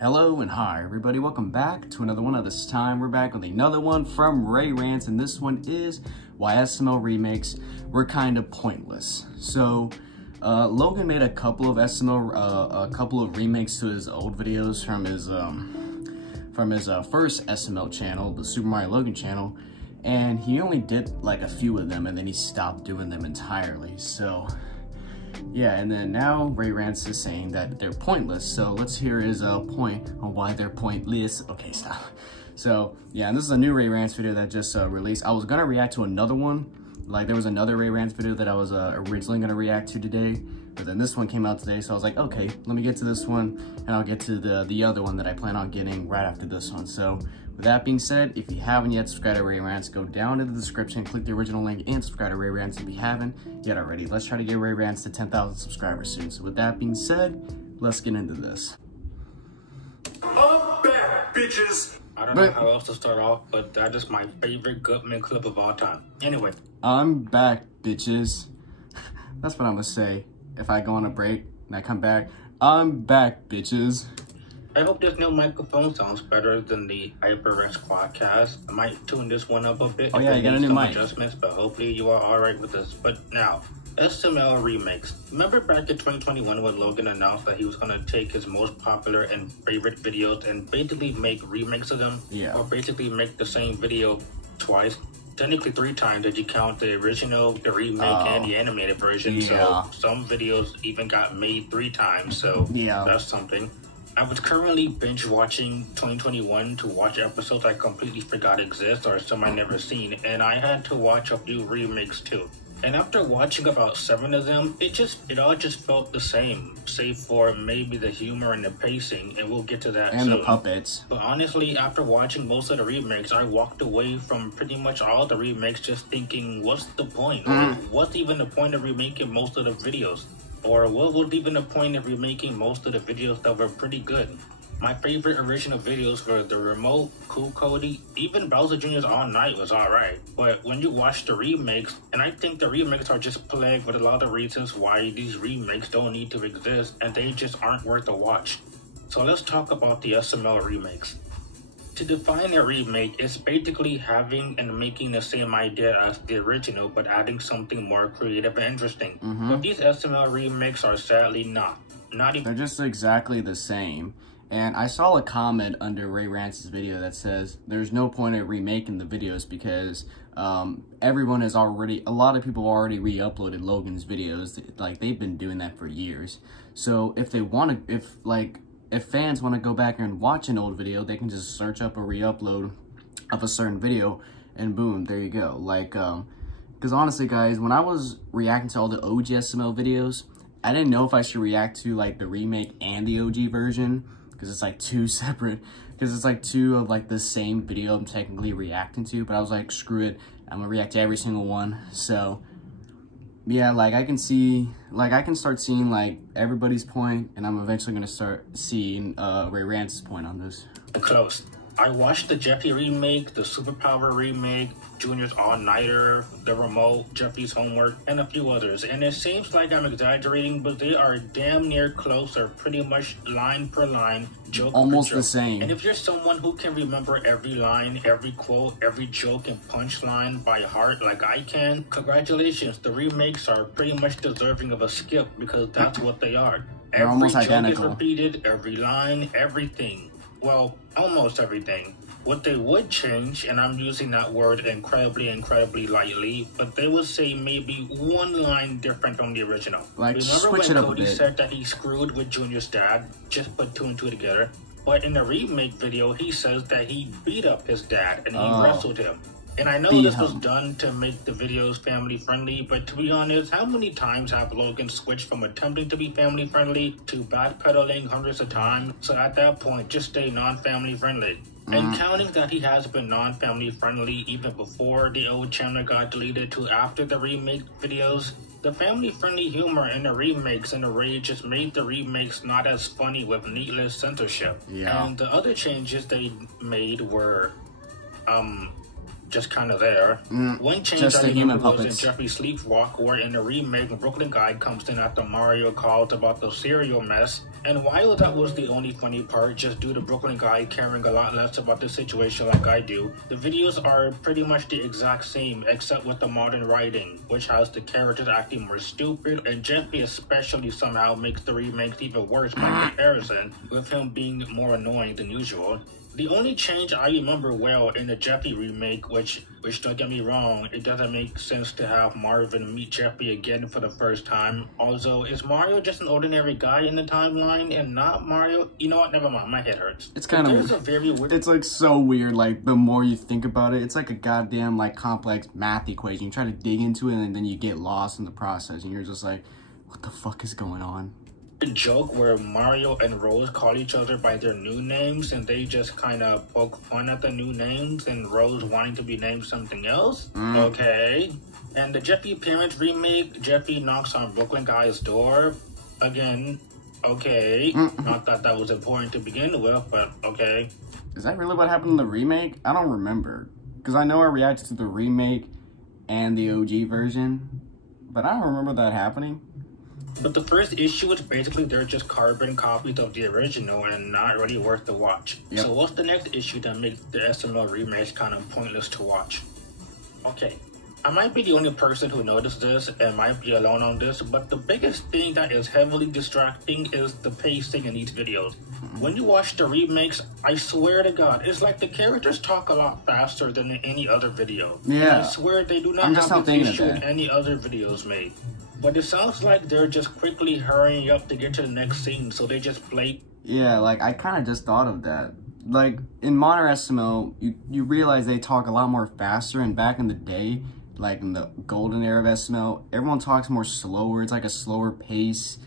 Hello and hi everybody, welcome back to another one. Of this time we're back with another one from Rants, and this one is why SML remakes were kind of pointless. So Logan made a couple of remakes to his old videos from his first SML channel, the Super Mario Logan channel, and he only did like a few of them and then he stopped doing them entirely. So yeah, and then now Rants is saying that they're pointless. So let's hear his point on why they're pointless. Okay, stop. So yeah, and this is a new Rants video that just released. I was gonna react to another one. Like there was another Rants video that I was originally gonna react to today, but then this one came out today. So I was like, okay, let me get to this one, and I'll get to the other one that I plan on getting right after this one. So with that being said, if you haven't yet subscribed to Rants, go down in the description, click the original link, and subscribe to Rants if you haven't yet already. Let's try to get Rants to 10,000 subscribers soon. So with that being said, let's get into this. I'm back, bitches! I don't know how else to start off, but that is my favorite Gutman clip of all time. Anyway. I'm back, bitches. That's what I'm gonna say. If I go on a break and I come back, I'm back, bitches. I hope this new microphone sounds better than the HyperX Quadcast. I might tune this one up a bit. Oh yeah, you got a new mic. Adjustments, but hopefully you are alright with this. But now, SML Remakes. Remember back in 2021 when Logan announced that he was going to take his most popular and favorite videos and basically make remakes of them? Yeah. Or basically make the same video twice? Technically 3 times if you count the original, the remake, and the animated version. Yeah. So some videos even got made 3 times, so yeah, that's something. I was currently binge watching 2021 to watch episodes I completely forgot exist or some I never seen, and I had to watch a few remakes too. And after watching about 7 of them, it all just felt the same, save for maybe the humor and the pacing, and we'll get to that and soon. The puppets. But honestly, after watching most of the remakes, I walked away from pretty much all the remakes just thinking, what's the point? Or what's even the point of remaking most of the videos? Or what was even the point of remaking most of the videos that were pretty good? My favorite original videos were The Remote, Cool Cody, even Bowser Jr.'s All Night was alright. But when you watch the remakes, and I think the remakes are just plagued with a lot of reasons why these remakes don't need to exist, and they just aren't worth a watch. So let's talk about the SML remakes. To define a remake, it's basically having and making the same idea as the original, but adding something more creative and interesting. But these SML remakes are sadly not even. They're just exactly the same. And I saw a comment under Rants' video that says there's no point in remaking the videos because everyone is already, a lot of people already re-uploaded Logan's videos. Like they've been doing that for years. So if they want to, if fans want to go back and watch an old video, they can just search up a re-upload of a certain video and boom, there you go. Like, because honestly guys, when I was reacting to all the OG SML videos, I didn't know if I should react to like the remake and the OG version because it's like 2 separate, because it's like 2 of like the same video I'm technically reacting to, but I was like, screw it, I'm gonna react to every single one. So yeah, like I can start seeing like everybody's point, and I'm eventually gonna start seeing Rants' point on this. Close. I watched the Jeffy remake, the Superpower remake, Junior's All-Nighter, The Remote, Jeffy's Homework, and a few others. And it seems like I'm exaggerating, but they are damn near close, or pretty much line per line, joke almost per joke. The same. And if you're someone who can remember every line, every quote, every joke and punchline by heart like I can, congratulations. The remakes are pretty much deserving of a skip because that's what they are. They're every almost joke identical. is repeated, every line, everything. Well, almost everything. What they would change, and I'm using that word incredibly lightly, but they would say maybe 1 line different from the original. Like, remember switch when it up Cody a bit. said that he screwed with Junior's dad? Just put 2 and 2 together. But in the remake video, he says that he beat up his dad and he wrestled him. And I know this was done to make the videos family friendly, but to be honest, how many times have Logan switched from attempting to be family friendly to backpedaling hundreds of times? So at that point, just stay non-family friendly. And counting that he has been non-family friendly even before the old channel got deleted to after the remake videos, the family-friendly humor in the remakes and the rage just made the remakes not as funny with needless censorship. Yeah. And the other changes they made were, just kind of there. One change just I the human remember was in puppets. Jeffrey Sleepwalk, where in the remake, Brooklyn guy comes in after Mario calls about the cereal mess. And while that was the only funny part, just due to Brooklyn guy caring a lot less about the situation like I do, the videos are pretty much the exact same, except with the modern writing, which has the characters acting more stupid, and Jeffy especially somehow makes the remakes even worse by comparison, with him being more annoying than usual. The only change I remember well in the Jeffy remake, which don't get me wrong, it doesn't make sense to have Marvin meet Jeffy again for the first time. Also, is Mario just an ordinary guy in the timeline and not Mario? You know what? Never mind. My head hurts. It's kind of weird. It's like so weird. Like the more you think about it, it's like a goddamn like complex math equation. You try to dig into it and then you get lost in the process, and you're just like, what the fuck is going on? A joke where Mario and Rose call each other by their new names, and they just kind of poke fun at the new names, and Rose wanting to be named something else. Okay. And the Jeffy Parents remake, Jeffy knocks on Brooklyn guy's door again. Okay. Not that that was important to begin with, but okay. Is that really what happened in the remake? I don't remember, because I know I reacted to the remake and the OG version, but I don't remember that happening. But the first issue is basically they're just carbon copies of the original and not really worth the watch. Yep. So what's the next issue that makes the SML remakes kind of pointless to watch? Okay, I might be the only person who noticed this and might be alone on this, but the biggest thing that is heavily distracting is the pacing in these videos. When you watch the remakes, I swear to God, it's like the characters talk a lot faster than in any other video. Yeah. And I swear they do not have this issue in any other videos made. But it sounds like they're just quickly hurrying up to get to the next scene, so they just play. Yeah, like, I kind of just thought of that. Like, in modern SML, you realize they talk a lot more faster, and back in the day, like in the golden era of SML, everyone talks more slower. It's like a slower pace,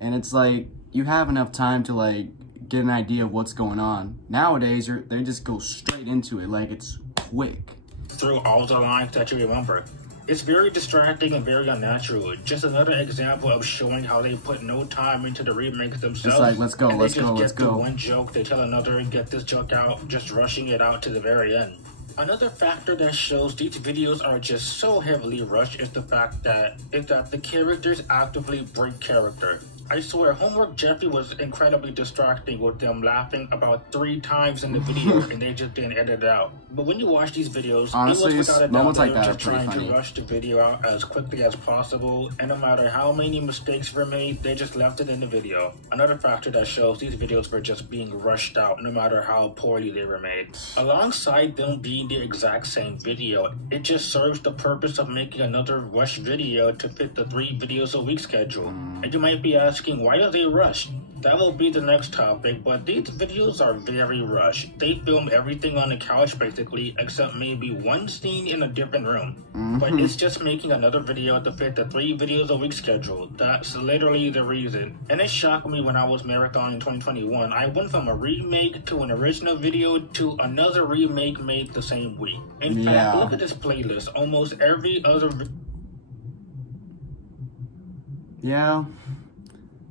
and it's like, you have enough time to, like, get an idea of what's going on. Nowadays, they just go straight into it, like, it's quick. Through all the lines that you remember. It's very distracting and very unnatural. Just another example of showing how they put no time into the remakes themselves. It's like, let's go. They just get one joke, they tell another, get this joke out, just rushing it out to the very end. Another factor that shows these videos are just so heavily rushed is the fact that the characters actively break character. I swear, Homework Jeffy was incredibly distracting with them laughing about 3 times in the video and they just didn't edit it out. But when you watch these videos, honestly, it was without a doubt like they're just trying to rush the video out as quickly as possible, and no matter how many mistakes were made, they just left it in the video. Another factor that shows these videos were just being rushed out no matter how poorly they were made. Alongside them being the exact same video, it just serves the purpose of making another rush video to fit the 3 videos a week schedule. And you might be asking, why are they rushed? That will be the next topic, but these videos are very rushed. They film everything on the couch basically, except maybe one scene in a different room. But it's just making another video to fit the 3 videos a week schedule. That's literally the reason. And it shocked me when I was marathon in 2021. I went from a remake to an original video to another remake made the same week. In fact, look at this playlist. Almost every other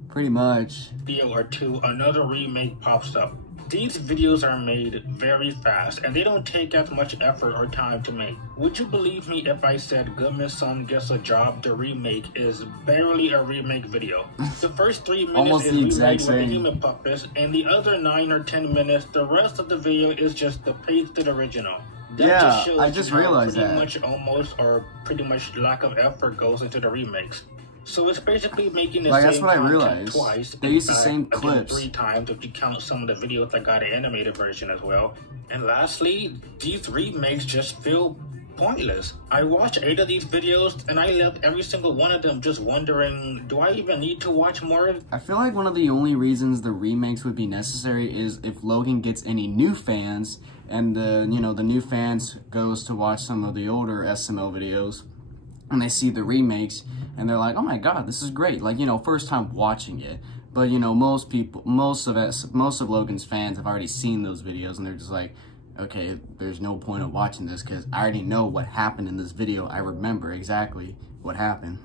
pretty much. Video or 2, another remake pops up. These videos are made very fast, and they don't take as much effort or time to make. Would you believe me if I said Goodman's Son Gets a Job, the remake, is barely a remake video? The first 3 minutes is remade with the human puppets, and the other 9 or 10 minutes, the rest of the video is just the pasted original. That just shows I just realized that. Pretty much lack of effort goes into the remakes. So it's basically making the that's same what I content realized. twice. They use the same clips. 3 times if you count some of the videos that got an animated version as well. And lastly, these remakes just feel pointless. I watched 8 of these videos and I left every single one of them just wondering, do I even need to watch more? I feel like one of the only reasons the remakes would be necessary is if Logan gets any new fans and the new fans goes to watch some of the older SML videos and they see the remakes and they're like, oh my god, this is great. Like, first time watching it. But, most of Logan's fans have already seen those videos and they're just like, okay, there's no point of watching this because I already know what happened in this video. I remember exactly what happened.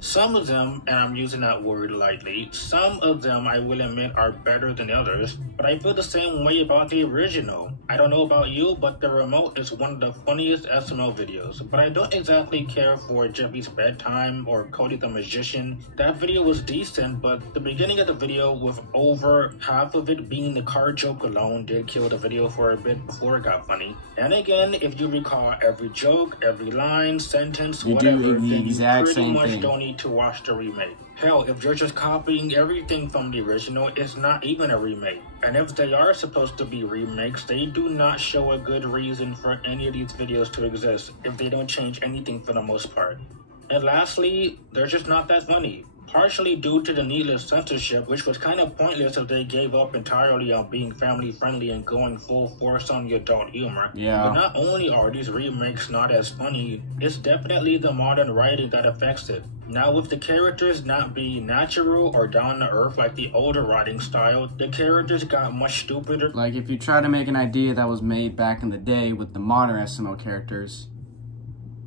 Some of them, and I'm using that word lightly, some of them I will admit are better than others, but I feel the same way about the original. I don't know about you, but the remote is one of the funniest SML videos, but I don't exactly care for Jeffy's bedtime or Cody the Magician. That video was decent, but the beginning of the video with over half of it being the car joke alone did kill the video for a bit before it got funny. And again, if you recall every joke, every line, sentence, whatever, then you pretty much don't need to watch the remake. Hell, if you're just copying everything from the original, it's not even a remake. And if they are supposed to be remakes, they do not show a good reason for any of these videos to exist if they don't change anything for the most part. And lastly, they're just not that funny. Partially due to the needless censorship, which was kind of pointless if they gave up entirely on being family friendly and going full force on the adult humor. Yeah. But not only are these remakes not as funny, it's definitely the modern writing that affects it. Now, with the characters not being natural or down to earth like the older writing style, the characters got much stupider. Like, if you try to make an idea that was made back in the day with the modern SML characters,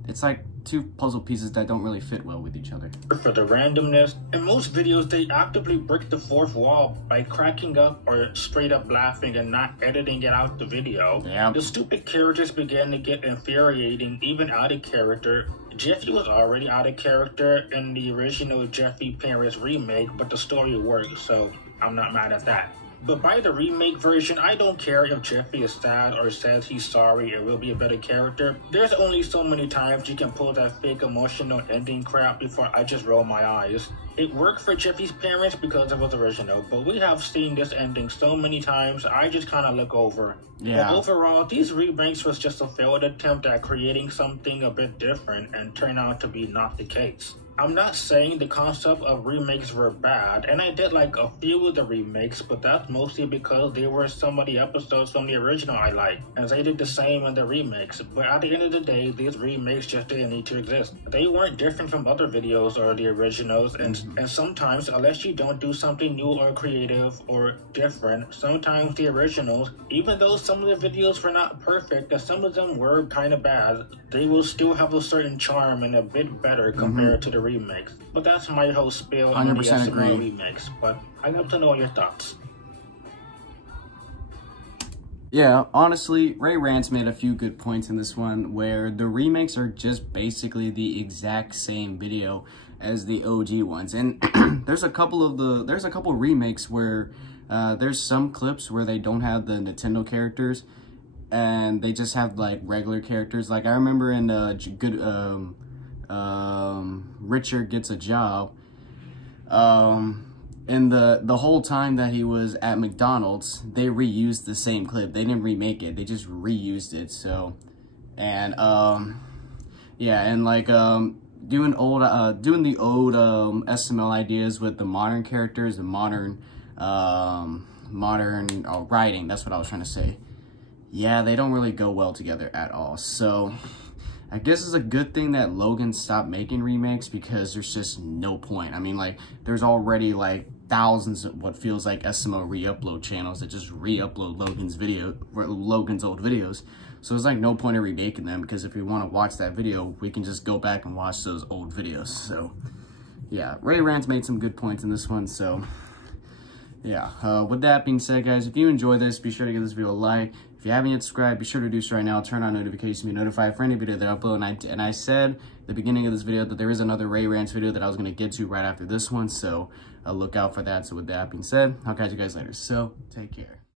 it's like two puzzle pieces that don't really fit well with each other. For the randomness, in most videos they actively break the fourth wall by cracking up or straight up laughing and not editing it out the video. Yeah. The stupid characters began to get infuriating, even out of character. Jeffy was already out of character in the original Jeffy Parents remake, but the story worked, so I'm not mad at that. But by the remake version, I don't care if Jeffy is sad or says he's sorry and will be a better character. There's only so many times you can pull that fake emotional ending crap before I just roll my eyes. It worked for Jeffy's Parents because it was original, but we have seen this ending so many times, I just kind of look over. Yeah. But overall, these remakes was just a failed attempt at creating something a bit different and turned out to be not the case. I'm not saying the concept of remakes were bad, and I did like a few of the remakes, but that's mostly because they were some of the episodes from the original I liked, and they did the same in the remakes. But at the end of the day, these remakes just didn't need to exist. They weren't different from other videos or the originals, and sometimes, unless you don't do something new or creative or different, sometimes the originals, even though some of the videos were not perfect, and some of them were kind of bad, they will still have a certain charm and a bit better compared to the remakes. But that's my whole spiel on the SML remakes, but I'd love to know your thoughts. Yeah, honestly, Rants made a few good points in this one where the remakes are just basically the exact same video as the OG ones. And there's a couple remakes where there's some clips where they don't have the Nintendo characters and they just have like regular characters. Like I remember in Richard Gets a Job, and the whole time that he was at McDonald's, they reused the same clip. They didn't remake it, they just reused it. So, and yeah, and like doing the old SML ideas with the modern characters and modern writing, that's what I was trying to say. Yeah, they don't really go well together at all. So I guess it's a good thing that Logan stopped making remakes because there's just no point. I mean, like, there's already like thousands of what feels like SML re-upload channels that just re-upload Logan's old videos. So there's like no point in remaking them, because if we want to watch that video, we can just go back and watch those old videos. So yeah, Rants made some good points in this one. So yeah, with that being said, guys, if you enjoy this, be sure to give this video a like. If you haven't yet subscribed, be sure to do so right now. Turn on notifications to be notified for any video that I upload. And I said at the beginning of this video that there is another Rants video that I was going to get to right after this one, so look out for that. So with that being said, I'll catch you guys later. So take care.